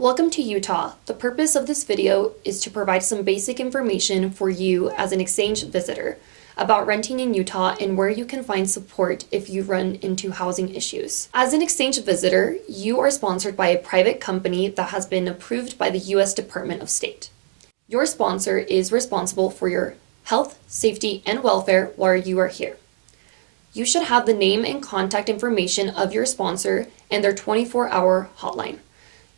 Welcome to Utah. The purpose of this video is to provide some basic information for you as an exchange visitor about renting in Utah and where you can find support if you run into housing issues. As an exchange visitor, you are sponsored by a private company that has been approved by the U.S. Department of State. Your sponsor is responsible for your health, safety, and welfare while you are here. You should have the name and contact information of your sponsor and their 24-hour hotline.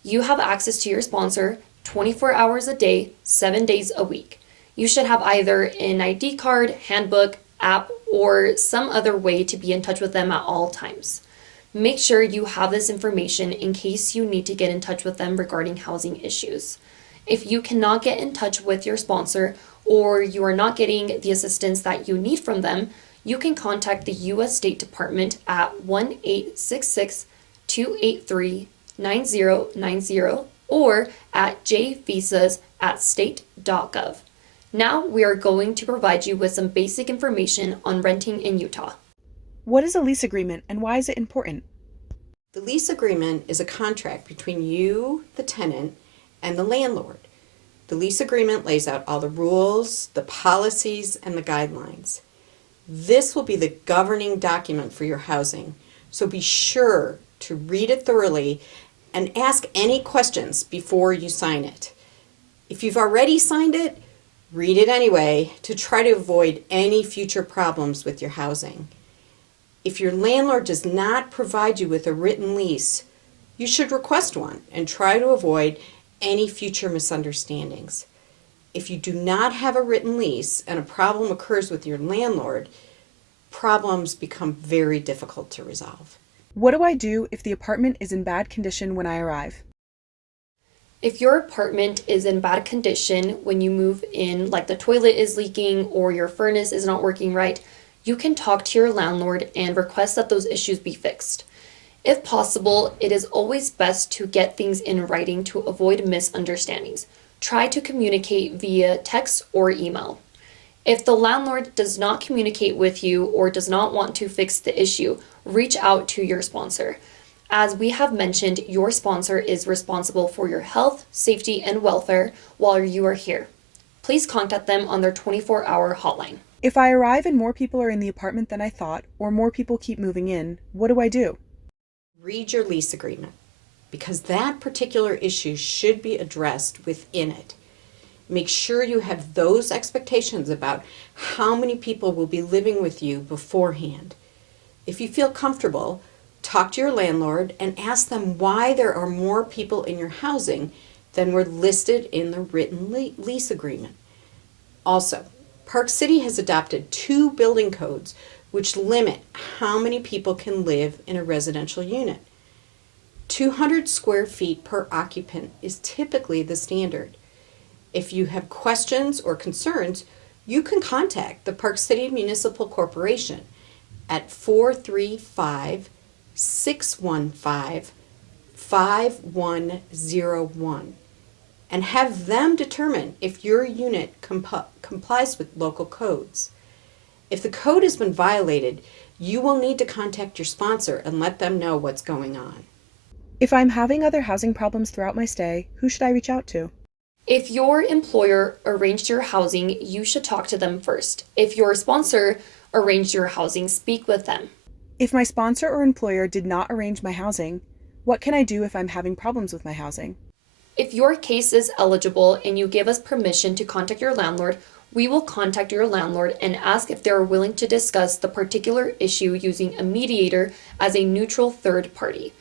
You have access to your sponsor 24 hours a day, 7 days a week. You should have either an ID card, handbook, app, or some other way to be in touch with them at all times. Make sure you have this information in case you need to get in touch with them regarding housing issues. If you cannot get in touch with your sponsor or you are not getting the assistance that you need from them, you can contact the U.S. State Department at 1-866-283-9090 or at jvisas@state.gov. Now we are going to provide you with some basic information on renting in Utah. What is a lease agreement and why is it important? The lease agreement is a contract between you, the tenant, and the landlord. The lease agreement lays out all the rules, the policies, and the guidelines. This will be the governing document for your housing, so be sure to read it thoroughly and ask any questions before you sign it. If you've already signed it, read it anyway to try to avoid any future problems with your housing. If your landlord does not provide you with a written lease, you should request one and try to avoid any future misunderstandings. If you do not have a written lease and a problem occurs with your landlord, problems become very difficult to resolve. What do I do if the apartment is in bad condition when I arrive? If your apartment is in bad condition when you move in, like the toilet is leaking or your furnace is not working right, you can talk to your landlord and request that those issues be fixed. If possible, it is always best to get things in writing to avoid misunderstandings. Try to communicate via text or email. If the landlord does not communicate with you or does not want to fix the issue, reach out to your sponsor. As we have mentioned, your sponsor is responsible for your health, safety, and welfare while you are here. Please contact them on their 24-hour hotline. If I arrive and more people are in the apartment than I thought, or more people keep moving in, what do I do? Read your lease agreement, because that particular issue should be addressed within it. Make sure you have those expectations about how many people will be living with you beforehand. If you feel comfortable, talk to your landlord and ask them why there are more people in your housing than were listed in the written lease agreement. Also, Park City has adopted 2 building codes which limit how many people can live in a residential unit. 200 square feet per occupant is typically the standard. If you have questions or concerns, you can contact the Park City Municipal Corporation at 435-615-5101 and have them determine if your unit complies with local codes. If the code has been violated, you will need to contact your sponsor and let them know what's going on. If I'm having other housing problems throughout my stay, who should I reach out to? If your employer arranged your housing, you should talk to them first. If your sponsor arranged your housing, speak with them. If my sponsor or employer did not arrange my housing, what can I do if I'm having problems with my housing? If your case is eligible and you give us permission to contact your landlord, we will contact your landlord and ask if they are willing to discuss the particular issue using a mediator as a neutral third party.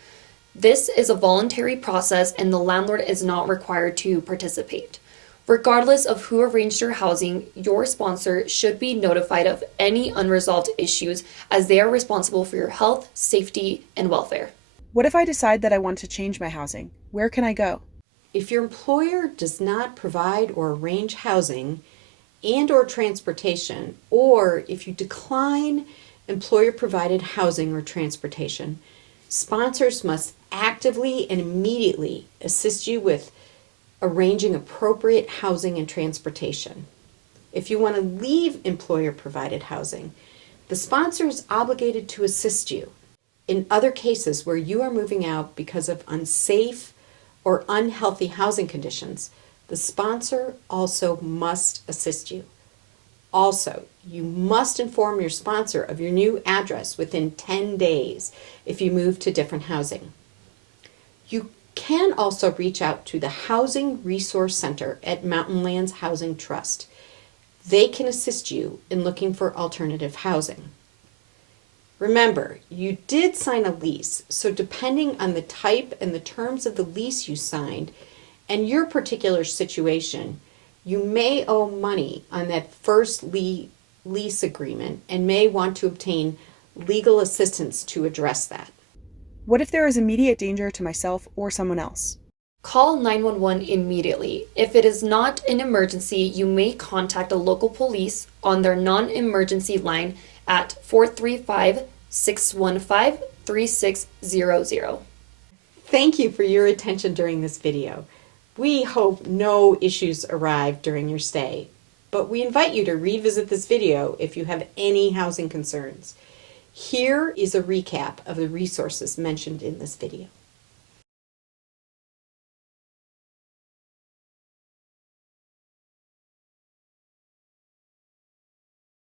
This is a voluntary process and the landlord is not required to participate. Regardless of who arranged your housing, your sponsor should be notified of any unresolved issues as they are responsible for your health, safety, and welfare. What if I decide that I want to change my housing? Where can I go? If your employer does not provide or arrange housing and/or transportation, or if you decline employer-provided housing or transportation, sponsors must actively and immediately assist you with arranging appropriate housing and transportation. If you want to leave employer-provided housing, the sponsor is obligated to assist you. In other cases where you are moving out because of unsafe, or unhealthy housing conditions, the sponsor also must assist you. Also, you must inform your sponsor of your new address within 10 days if you move to different housing. You can also reach out to the Housing Resource Center at Mountainlands Housing Trust. They can assist you in looking for alternative housing. Remember, you did sign a lease, so depending on the type and the terms of the lease you signed and your particular situation, you may owe money on that first lease agreement and may want to obtain legal assistance to address that. What if there is immediate danger to myself or someone else? Call 911 immediately. If it is not an emergency, you may contact a local police on their non-emergency line at 435-615-3600. Thank you for your attention during this video. We hope no issues arrive during your stay, but we invite you to revisit this video if you have any housing concerns. Here is a recap of the resources mentioned in this video.